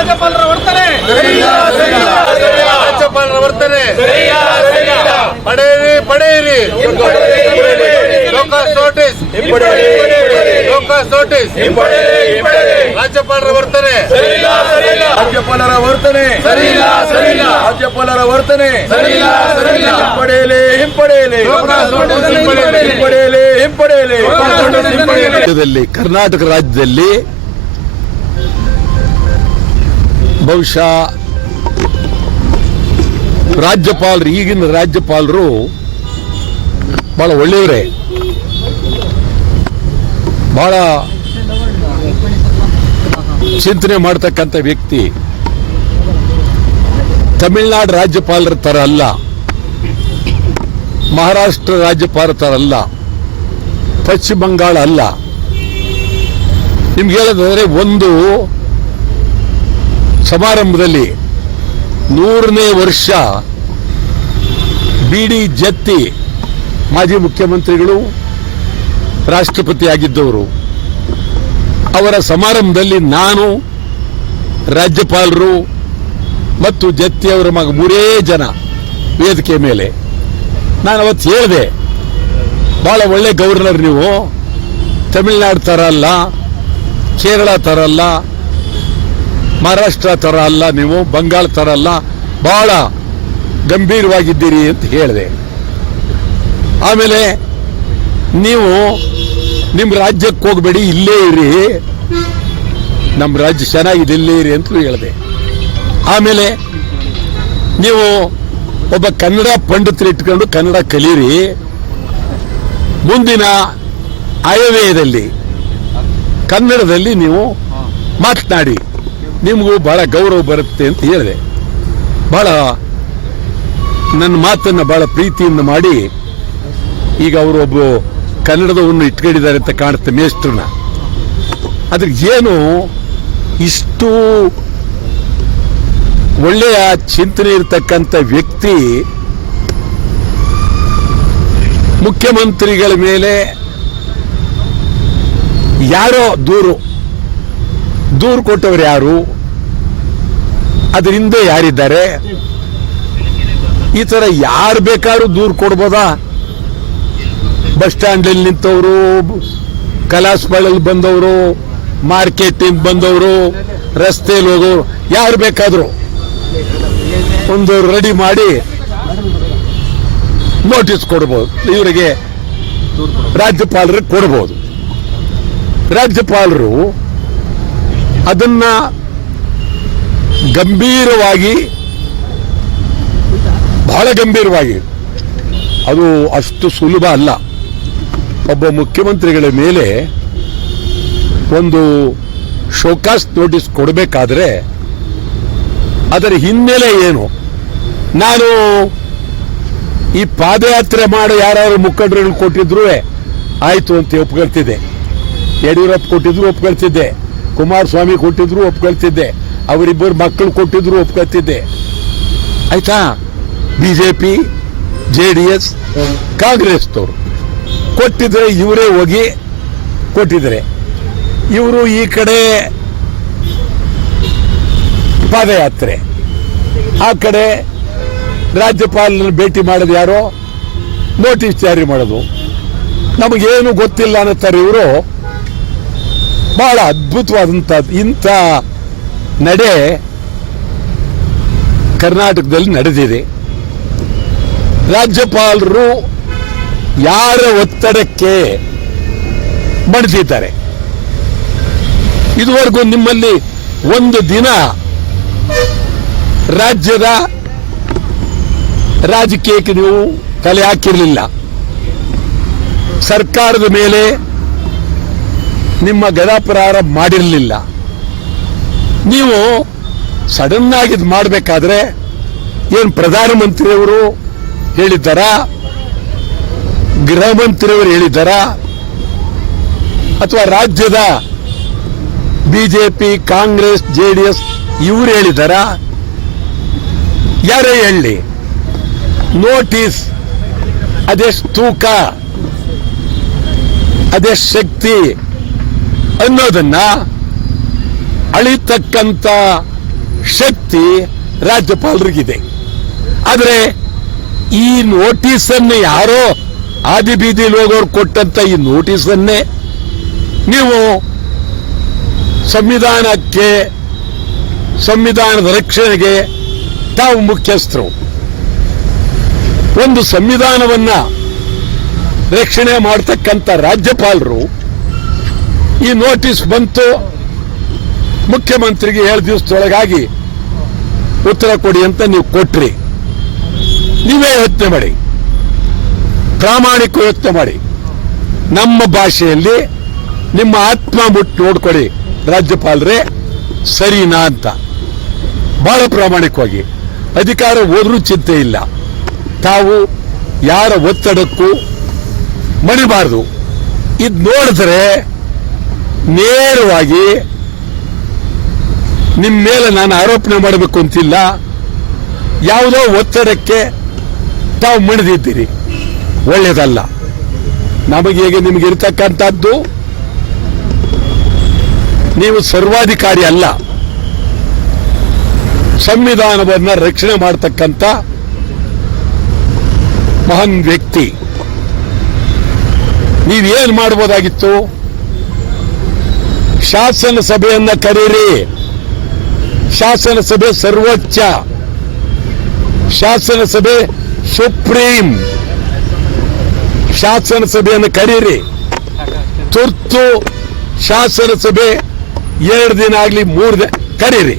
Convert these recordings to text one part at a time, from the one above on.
ರಾಜ್ಯಪಾಲರ ವರ್ತನೆ. ರಾಜ್ಯಪಾಲರ ವರ್ತನೆ. ಪಡೆಯಿರಿ ಪಡೆಯಿರಿ. ಲೋಕಾಸ್ ನೋಟಿಸ್ ಲೋಕಾಸ್ ನೋಟಿಸ್ ರಾಜ್ಯಪಾಲರ ವರ್ತನೆ. ರಾಜ್ಯಪಾಲರ ವರ್ತನೆ. ರಾಜ್ಯಪಾಲರ ವರ್ತನೆ. ಹಿಂಪಡೆಯಲಿ ಹಿಂಪಡೆಯಲಿ. ಲೋಕಾಸ್ ನೋಟಿಸ್ ಹಿಂಪಡೆಯಲಿ. ಹಿಂಪಡೆಯಲಿ ಕರ್ನಾಟಕ ರಾಜ್ಯದಲ್ಲಿ ಬಹುಶಃ ರಾಜ್ಯಪಾಲರು, ಈಗಿನ ರಾಜ್ಯಪಾಲರು ಬಹಳ ಒಳ್ಳೆಯವರೇ. ಬಹಳ ಚಿಂತನೆ ಮಾಡ್ತಕ್ಕಂಥ ವ್ಯಕ್ತಿ. ತಮಿಳುನಾಡು ರಾಜ್ಯಪಾಲರ ಥರ ಅಲ್ಲ. ಮಹಾರಾಷ್ಟ್ರ ರಾಜ್ಯಪಾಲರ ಥರ ಅಲ್ಲ. ಪಶ್ಚಿಮ ಬಂಗಾಳ ಅಲ್ಲ. ನಿಮ್ಗೆ ಹೇಳೋದಾದ್ರೆ ಒಂದು ಸಮಾರಂಭದಲ್ಲಿ ನೂರನೇ ವರ್ಷ ಬಿ ಡಿ ಜತ್ತಿ ಮಾಜಿ ಮುಖ್ಯಮಂತ್ರಿಗಳು ರಾಷ್ಟ್ರಪತಿ ಆಗಿದ್ದವರು ಅವರ ಸಮಾರಂಭದಲ್ಲಿ ನಾನು, ರಾಜ್ಯಪಾಲರು ಮತ್ತು ಜತ್ತಿ ಅವರ ಮಗ ಮೂರೇ ಜನ ವೇದಿಕೆ ಮೇಲೆ. ನಾನು ಅವತ್ತು ಹೇಳಿದೆ, ಬಹಳ ಒಳ್ಳೆ ಗವರ್ನರ್ ನೀವು. ತಮಿಳುನಾಡು ಥರ ಅಲ್ಲ, ಕೇರಳ ಥರ ಅಲ್ಲ ಮಹಾರಾಷ್ಟ್ರ ತರ ಅಲ್ಲ ನೀವು, ಬಂಗಾಳ ತರ ಅಲ್ಲ, ಬಹಳ ಗಂಭೀರವಾಗಿದ್ದೀರಿ ಅಂತ ಹೇಳಿದೆ. ಆಮೇಲೆ ನೀವು ನಿಮ್ಮ ರಾಜ್ಯಕ್ಕೆ ಹೋಗಬೇಡಿ, ಇಲ್ಲೇ ಇರಿ. ನಮ್ಮ ರಾಜ್ಯ ಚೆನ್ನಾಗಿದೆ, ಇಲ್ಲೇ ಇರಿ ಅಂತಲೂ ಹೇಳಿದೆ. ಆಮೇಲೆ ನೀವು ಒಬ್ಬ ಕನ್ನಡ ಪಂಡಿತರು ಇಟ್ಕೊಂಡು ಕನ್ನಡ ಕಲೀರಿ. ಮುಂದಿನ ಆಯವ್ಯಯದಲ್ಲಿ, ಕನ್ನಡದಲ್ಲಿ ನೀವು ಮಾತನಾಡಿ. ನಿಮಗೂ ಬಹಳ ಗೌರವ ಬರುತ್ತೆ ಅಂತ ಹೇಳಿದೆ. ಬಹಳ ನನ್ನ ಮಾತನ್ನು ಬಹಳ ಪ್ರೀತಿಯಿಂದ ಮಾಡಿ ಈಗ ಅವರು ಒಬ್ಬ ಕನ್ನಡದವನ್ನು ಇಟ್ಕೊಂಡಿದ್ದಾರೆ ಅಂತ ಕಾಣುತ್ತೆ ಮೇಷ್ಟ್ರನ್ನ. ಅದಕ್ಕೆ ಏನು ಇಷ್ಟು ಒಳ್ಳೆಯ ಚಿಂತನೆ ಇರತಕ್ಕಂಥ ವ್ಯಕ್ತಿ ಮುಖ್ಯಮಂತ್ರಿಗಳ ಮೇಲೆ ಯಾರೋ ದೂರು ದೂರು ಕೊಟ್ಟವರು ಯಾರು? ಅದರಿಂದ ಯಾರಿದ್ದಾರೆ? ಈ ತರ ಯಾರು ಬೇಕಾದ್ರೂ ದೂರು ಕೊಡ್ಬೋದಾ? ಬಸ್ ಸ್ಟ್ಯಾಂಡಲ್ಲಿ ನಿಂತವರು ಕಲಾಸ್ಪಾಳಲ್ಲಿ ಬಂದವರು, ಮಾರ್ಕೆಟಿಂಗ್ ಬಂದವರು, ರಸ್ತೆಯಲ್ಲಿ ಹೋಗೋರು ಯಾರು ಬೇಕಾದರೂ ಒಂದು ರೆಡಿ ಮಾಡಿ ನೋಟಿಸ್ ಕೊಡ್ಬೋದು. ಇವರಿಗೆ ರಾಜ್ಯಪಾಲರಿಗೆ ಕೊಡ್ಬೋದು. ರಾಜ್ಯಪಾಲರು ಅದನ್ನ ಗಂಭೀರವಾಗಿ, ಬಹಳ ಗಂಭೀರವಾಗಿ. ಅದು ಅಷ್ಟು ಸುಲಭ ಅಲ್ಲ. ಒಬ್ಬ ಮುಖ್ಯಮಂತ್ರಿಗಳ ಮೇಲೆ ಒಂದು ಶೋಕಾಸ್ ನೋಟಿಸ್ ಕೊಡಬೇಕಾದ್ರೆ ಅದರ ಹಿನ್ನೆಲೆ ಏನು? ನಾನು ಈ ಪಾದಯಾತ್ರೆ ಮಾಡಿ ಯಾರು ಮುಖಂಡರುಗಳು ಕೊಟ್ಟಿದ್ರು ಆಯಿತು ಅಂತ ಒಪ್ಕೊಳ್ತಿದ್ದೆ. ಯಡಿಯೂರಪ್ಪ ಕೊಟ್ಟಿದ್ರು ಒಪ್ಕೊಳ್ತಿದ್ದೆ. ಕುಮಾರಸ್ವಾಮಿ ಕೊಟ್ಟಿದ್ರು ಒಪ್ಕೊಳ್ತಿದ್ದೆ. ಅವರಿಬ್ಬರು ಮಕ್ಕಳು ಕೊಟ್ಟಿದ್ರು ಒಪ್ಕೊಳ್ತಿದ್ದೆ. ಆಯ್ತಾ? ಬಿಜೆಪಿ, ಜೆ ಡಿ ಎಸ್, ಕಾಂಗ್ರೆಸ್ನವರು. ಕೊಟ್ಟಿದ್ರೆ ಇವರೇ ಹೋಗಿ ಕೊಟ್ಟಿದ್ರೆ ಇವರು ಈ ಕಡೆ ಪಾದಯಾತ್ರೆ. ಆ ಕಡೆ ರಾಜ್ಯಪಾಲರನ್ನು ಭೇಟಿ ಮಾಡೋದು ಯಾರೋ? ನೋಟಿಸ್ ಜಾರಿ ಮಾಡೋದು. ನಮಗೇನು ಗೊತ್ತಿಲ್ಲ ಅನ್ನತ್ತಾರೆ ಇವರು. ಬಹಳ ಅದ್ಭುತವಾದಂತ ಇಂಥ ನಡೆ ಕರ್ನಾಟಕದಲ್ಲಿ ನಡೆದಿದೆ. ರಾಜ್ಯಪಾಲರು ಯಾರ ಒತ್ತಡಕ್ಕೆ ಬಡಿಸಿದ್ದಾರೆ ಇದುವರೆಗೂ ನಿಮ್ಮಲ್ಲಿ ಒಂದು ದಿನ ರಾಜ್ಯದ ರಾಜಕೀಯಕ್ಕೆ ನೀವು ತಲೆ ಹಾಕಿರಲಿಲ್ಲ. ಸರ್ಕಾರದ ಮೇಲೆ ನಿಮ್ಮ ಗದಾಪ್ರಹಾರ ಮಾಡಿರಲಿಲ್ಲ. ನೀವು ಸಡನ್ ಆಗಿ ಮಾಡಬೇಕಾದ್ರೆ ಏನು ಪ್ರಧಾನಮಂತ್ರಿಯವರು ಹೇಳಿದ್ದಾರಾ? ಗೃಹ ಮಂತ್ರಿಯವರು ಹೇಳಿದ್ದಾರಾ? ಅಥವಾ ರಾಜ್ಯದ BJP, Congress, J D S ಇವರು ಹೇಳಿದ್ದಾರಾ? ಯಾರೇ ಹೇಳಿ. ನೋಟಿಸ್ ಅದೆಷ್ಟು ತೂಕ ಅದೆಷ್ಟು ಶಕ್ತಿ ಅನ್ನೋದನ್ನ ಅಳಿತಕ್ಕಂತ ಶಕ್ತಿ ರಾಜ್ಯಪಾಲರಿಗಿದೆ. ಆದರೆ ಈ ನೋಟಿಸನ್ನು ಯಾರೋ ಆದಿ ಬೀದಿಲಿ ಹೋಗೋರು ಕೊಟ್ಟಂತ ಈ ನೋಟಿಸ್ ಅನ್ನೇ ನೀವು ಸಂವಿಧಾನಕ್ಕೆ, ಸಂವಿಧಾನದ ರಕ್ಷಣೆಗೆ ತಾವು ಮುಖ್ಯಸ್ಥರು. ಒಂದು ಸಂವಿಧಾನವನ್ನ ರಕ್ಷಣೆ ಮಾಡತಕ್ಕಂಥ ರಾಜ್ಯಪಾಲರು ಈ ನೋಟಿಸ್ ಬಂತು, ಮುಖ್ಯಮಂತ್ರಿಗೆ ಏಳು ದಿವಸದೊಳಗಾಗಿ ಉತ್ತರ ಕೊಡಿ ಅಂತ ನೀವು ಕೊಟ್ರಿ. ನೀವೇ ಯೋಚನೆ ಮಾಡಿ. ಪ್ರಾಮಾಣಿಕ ಯೋಚನೆ ಮಾಡಿ. ನಮ್ಮ ಭಾಷೆಯಲ್ಲಿ ನಿಮ್ಮ ಆತ್ಮ ಮುಟ್ಟು ನೋಡ್ಕೊಳ್ಳಿ, ರಾಜ್ಯಪಾಲರೇ, ಸರಿನಾ ಅಂತ. ಬಹಳ ಪ್ರಾಮಾಣಿಕವಾಗಿ. ಅಧಿಕಾರ ಹೋದ್ರೂ ಚಿಂತೆ ಇಲ್ಲ. ತಾವು ಯಾರ ಒತ್ತಡಕ್ಕೂ ಮಣಿಬಾರದು. ಇದು ನೋಡಿದ್ರೆ ನೇರವಾಗಿ ನಿಮ್ಮ ಮೇಲೆ ನಾನು ಆರೋಪಣೆ ಮಾಡಬೇಕು ಅಂತಿಲ್ಲ. ಯಾವುದೋ ಒತ್ತಡಕ್ಕೆ ತಾವು ಮಣಿದಿದ್ದೀರಿ. ಒಳ್ಳೇದಲ್ಲ. ನಮಗೆ ಹೇಗೆ ನಿಮಗೆ ಇರ್ತಕ್ಕಂಥದ್ದು? ನೀವು ಸರ್ವಾಧಿಕಾರಿ ಅಲ್ಲ. ಸಂವಿಧಾನವನ್ನು ರಕ್ಷಣೆ ಮಾಡತಕ್ಕಂಥ ಮಹಾನ್ ವ್ಯಕ್ತಿ. ನೀವೇನು ಮಾಡಬಹುದಾಗಿತ್ತು ಶಾಸನ ಸಭೆಯನ್ನ ಕರೀರಿ. ಶಾಸನ ಸಭೆ ಸರ್ವೋಚ್ಚ. ಶಾಸನ ಸಭೆ ಸುಪ್ರೀಂ. ಶಾಸನ ಸಭೆಯನ್ನು ಕರೀರಿ. ತುರ್ತು ಶಾಸನ ಸಭೆ ಎರಡು ದಿನ ಆಗಲಿ ಮೂರು ದಿನ ಕರೀರಿ.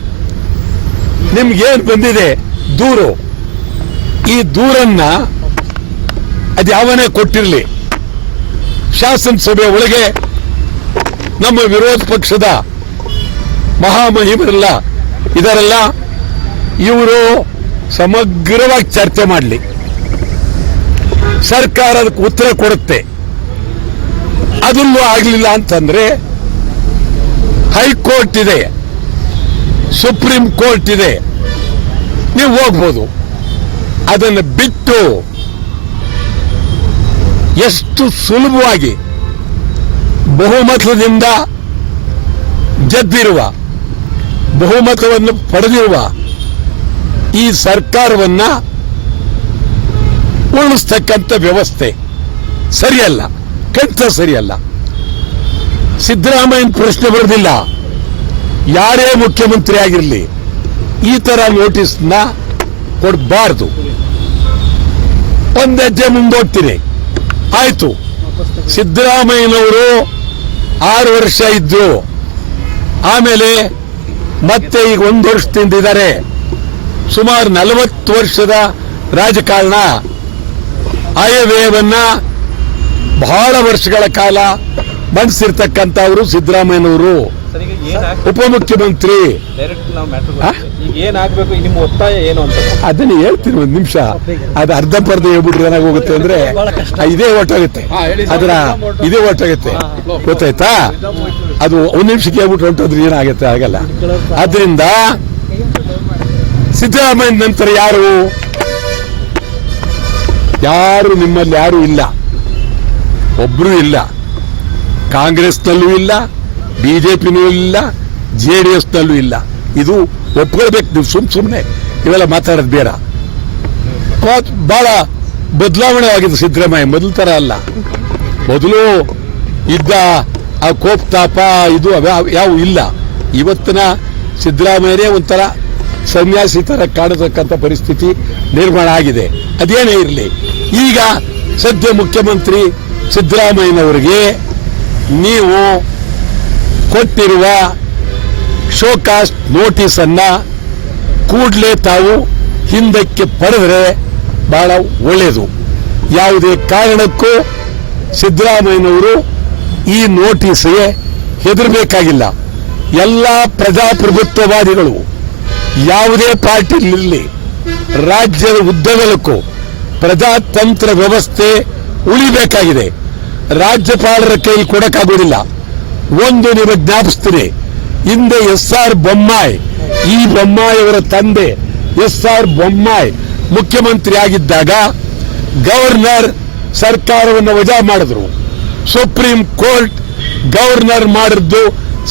ನಿಮ್ಗೇನು ಬಂದಿದೆ? ದೂರು. ಈ ದೂರನ್ನ ಅದ್ಯಾವನೇ ಕೊಟ್ಟಿರಲಿ? ಶಾಸನ ಸಭೆ ಒಳಗೆ ನಮ್ಮ ವಿರೋಧ ಪಕ್ಷದ ಮಹಾಮಹಿಮರೆಲ್ಲ ಇದರೆಲ್ಲ ಇವರು ಸಮಗ್ರವಾಗಿ ಚರ್ಚೆ ಮಾಡಲಿ. ಸರ್ಕಾರ ಅದಕ್ಕೆ ಉತ್ತರ ಕೊಡುತ್ತೆ. ಅದಲ್ಲೂ ಆಗಲಿಲ್ಲ ಅಂತಂದ್ರೆ ಹೈಕೋರ್ಟ್ ಇದೆ. ಸುಪ್ರೀಂ ಕೋರ್ಟ್ ಇದೆ. ನೀವು ಹೋಗ್ಬೋದು. ಅದನ್ನು ಬಿಟ್ಟು ಎಷ್ಟು ಸುಲಭವಾಗಿ ಬಹುಮತದಿಂದ ಗೆದ್ದಿರುವ, ಬಹುಮತವನ್ನು ಪಡೆದಿರುವ ಈ ಸರ್ಕಾರವನ್ನ ಉಳಿಸ್ತಕ್ಕಂಥ ವ್ಯವಸ್ಥೆ ಸರಿಯಲ್ಲ ಖಂಡಿತ ಸರಿಯಲ್ಲ. ಸಿದ್ದರಾಮಯ್ಯನ ಪ್ರಶ್ನೆ ಬರೆದಿಲ್ಲ. ಯಾರೇ ಮುಖ್ಯಮಂತ್ರಿ ಆಗಿರಲಿ, ಈ ತರ ನೋಟಿಸ್ನ ಕೊಡಬಾರ್ದು. ಒಂದ್ ಹೆಜ್ಜೆ ಮುಂದೋಗ್ತೀನಿ. ಆಯ್ತು. ಸಿದ್ದರಾಮಯ್ಯನವರು ಆರು ವರ್ಷ ಇದ್ದು ಆಮೇಲೆ ಮತ್ತೆ ಈಗ ಒಂದು ವರ್ಷದಿಂದ ಇದ್ದಾರೆ. ಸುಮಾರು ನಲವತ್ತು ವರ್ಷದ ರಾಜಕಾರಣ. ಆಯವ್ಯಯವನ್ನ ಬಹಳ ವರ್ಷಗಳ ಕಾಲ ಮಂಡಿಸಿರ್ತಕ್ಕಂಥವರು ಸಿದ್ದರಾಮಯ್ಯನವರು. ಉಪಮುಖ್ಯಮಂತ್ರಿ. ಡೈರೆಕ್ಟ್ ನಾವು ಮ್ಯಾಟ್ರ್ ಆ? ಈಗ ಏನ್ ಆಗ್ಬೇಕು ನಿಮ್ಮ ಒತ್ತಾಯ ಏನು ಅಂತ ಅದನ್ನ ಹೇಳ್ತೀನಿ ಒಂದು ನಿಮಿಷ. ಅದು ಅರ್ಧ ಪರ್ಧ ಹೇಳ್ಬಿಟ್ರೆ ಏನಾಗೋಗುತ್ತೆ ಅಂದ್ರೆ ಇದೇ ಹೊಟ್ಟೋಗುತ್ತೆ ಅದರ ಇದೇ ಹೊಟ್ಟೋಗುತ್ತೆ ಗೊತ್ತಾಯ್ತಾ? ಅದು ಒಂದು ನಿಮಿಷಕ್ಕೆ ಹೇಳ್ಬಿಟ್ಟು ಹೊಂಟೋದ್ರೆ ಏನಾಗುತ್ತೆ? ಆಗಲ್ಲ ಆದ್ರಿಂದ ಸಿದ್ದರಾಮಯ್ಯ ನಂತರ ಯಾರು? ಯಾರು ನಿಮ್ಮಲ್ಲಿ ಯಾರು ಇಲ್ಲ. ಒಬ್ರು ಇಲ್ಲ. ಕಾಂಗ್ರೆಸ್ನಲ್ಲೂ ಇಲ್ಲ ಬಿಜೆಪಿನೂ ಇಲ್ಲ ಜೆ ಡಿ ಎಸ್ನಲ್ಲೂ ಇಲ್ಲ. ಇದು ಒಪ್ಕೊಳ್ಬೇಕು ನೀವು ಸುಮ್ ಸುಮ್ಮನೆ ಇವೆಲ್ಲ ಮಾತಾಡೋದು ಬೇಡ. ಬಹಳ ಬದಲಾವಣೆ ಆಗಿದೆ ಸಿದ್ದರಾಮಯ್ಯ. ಮೊದಲ ತರ ಅಲ್ಲ. ಮೊದಲು ಇದ್ದ ಆ ಕೋಪ್ ತಾಪ ಇದು ಯಾವ ಇಲ್ಲ. ಇವತ್ತಿನ ಸಿದ್ದರಾಮಯ್ಯರೇ ಒಂಥರ ಸನ್ಯಾಸಿ ತರ ಕಾಣತಕ್ಕಂಥ ಪರಿಸ್ಥಿತಿ ನಿರ್ಮಾಣ ಆಗಿದೆ. ಅದೇನೇ ಇರಲಿ. ಈಗ ಸದ್ಯ ಮುಖ್ಯಮಂತ್ರಿ ಸಿದ್ದರಾಮಯ್ಯನವರಿಗೆ ನೀವು ಕೊಟ್ಟಿರುವ ಶೋಕಾಸ್ ನೋಟಿಸ್ ಅನ್ನ ಕೂಡಲೇ ತಾವು ಹಿಂದಕ್ಕೆ ಪಡೆದರೆ ಬಹಳ ಒಳ್ಳೆಯದು. ಯಾವುದೇ ಕಾರಣಕ್ಕೂ ಸಿದ್ದರಾಮಯ್ಯನವರು ಈ ನೋಟಿಸ್ಗೆ ಹೆದರಬೇಕಾಗಿಲ್ಲ. ಎಲ್ಲ ಪ್ರಜಾಪ್ರಭುತ್ವವಾದಿಗಳು, ಯಾವುದೇ ಪಾರ್ಟಿಲಿರಲಿ ರಾಜ್ಯದ ಉದ್ದಗಲಕ್ಕೂ ಪ್ರಜಾತಂತ್ರ ವ್ಯವಸ್ಥೆ ಉಳಿಬೇಕಾಗಿದೆ. ರಾಜ್ಯಪಾಲರ ಕೈಲಿ ಕೊಡೋಕ್ಕಾಗೋದಿಲ್ಲ. ಒಂದು ನಿಮಗೆ ಜ್ಞಾಪಿಸ್ತೀನಿ ಹಿಂದೆ ಎಸ್ ಆರ್ ಬೊಮ್ಮಾಯಿ, ಈ ಬೊಮ್ಮಾಯಿಯವರ ತಂದೆ ಎಸ್ ಆರ್ ಬೊಮ್ಮಾಯಿ ಮುಖ್ಯಮಂತ್ರಿ ಆಗಿದ್ದಾಗ ಗವರ್ನರ್ ಸರ್ಕಾರವನ್ನು ವಜಾ ಮಾಡಿದ್ರು. ಸುಪ್ರೀಂ ಕೋರ್ಟ್ ಗವರ್ನರ್ ಮಾಡಿದ್ದು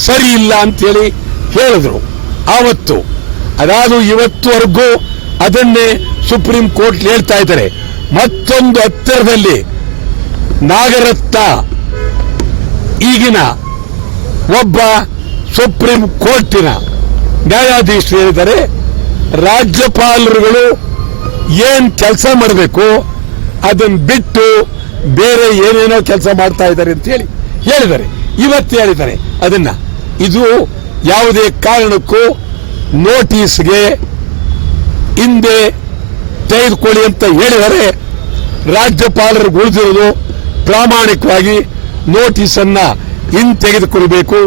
ಸರಿ ಇಲ್ಲ ಅಂತೇಳಿ ಹೇಳಿದ್ರು. ಆವತ್ತು ಅದಾದ ಇವತ್ತುವರೆಗೂ ಅದನ್ನೇ ಸುಪ್ರೀಂ ಕೋರ್ಟ್ ಹೇಳ್ತಾ ಇದ್ದಾರೆ. ಮತ್ತೊಂದು ಹತ್ತಿರದಲ್ಲಿ ನಾಗರತ್ನ ಈಗಿನ ಒಬ್ಬ ಸುಪ್ರೀಂ ಕೋರ್ಟಿನ ನ್ಯಾಯಾಧೀಶರು ಹೇಳಿದ್ದಾರೆ ರಾಜ್ಯಪಾಲರುಗಳು ಏನ್ ಕೆಲಸ ಮಾಡಬೇಕು ಅದನ್ನ ಬಿಟ್ಟು ಬೇರೆ ಏನೇನೋ ಕೆಲಸ ಮಾಡ್ತಾ ಇದ್ದಾರೆ ಅಂತ ಹೇಳಿ ಹೇಳಿದ್ದಾರೆ ಇವತ್ತು ಹೇಳಿದ್ದಾರೆ ಅದನ್ನ ಇದು ಯಾವುದೇ ಕಾರಣಕ್ಕೂ ನೋಟಿಸ್ಗೆ ಹಿಂದೆ ತೆಗೆದುಕೊಳ್ಳಿ ಅಂತ ಹೇಳಿದರೆ ರಾಜ್ಯಪಾಲರು ಉಳಿದಿರೋದು ಪ್ರಾಮಾಣಿಕವಾಗಿ ನೋಟಿಸ್ ಅನ್ನ ಹಿಂತೆಗೆದುಕೊಳ್ಬೇಕು.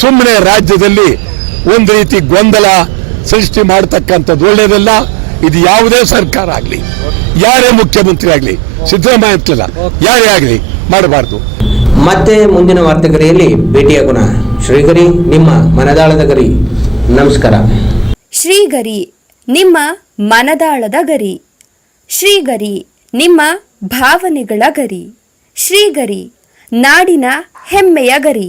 ಸುಮ್ಮನೆ ರಾಜ್ಯದಲ್ಲಿ ಒಂದು ರೀತಿ ಗೊಂದಲ ಸೃಷ್ಟಿ ಮಾಡತಕ್ಕಂಥದ್ದು ಒಳ್ಳೆಯದಲ್ಲ ಇದು ಯಾವುದೇ ಸರ್ಕಾರ ಆಗಲಿ ಯಾರೇ ಮುಖ್ಯಮಂತ್ರಿ ಆಗಲಿ ಸಿದ್ದರಾಮಯ್ಯ ಅಂತಲ್ಲ ಯಾರೇ ಆಗಲಿ ಮಾಡಬಾರ್ದು. ಮತ್ತೆ ಮುಂದಿನ ವಾರ್ತೆಗರಿಯಲ್ಲಿ ಭೇಟಿಯಾಗೋಣ. ಶ್ರೀಗರಿ ನಿಮ್ಮ ಮನದಾಳದ ಗರಿ. ನಮಸ್ಕಾರ. ಶ್ರೀಗರಿ ನಿಮ್ಮ ಮನದಾಳದ ಗರಿ. ಶ್ರೀಗರಿ ನಿಮ್ಮ ಭಾವನೆಗಳ ಗರಿ. ಶ್ರೀಗರಿ ನಾಡಿನ ಹೆಮ್ಮೆಯ ಗರಿ.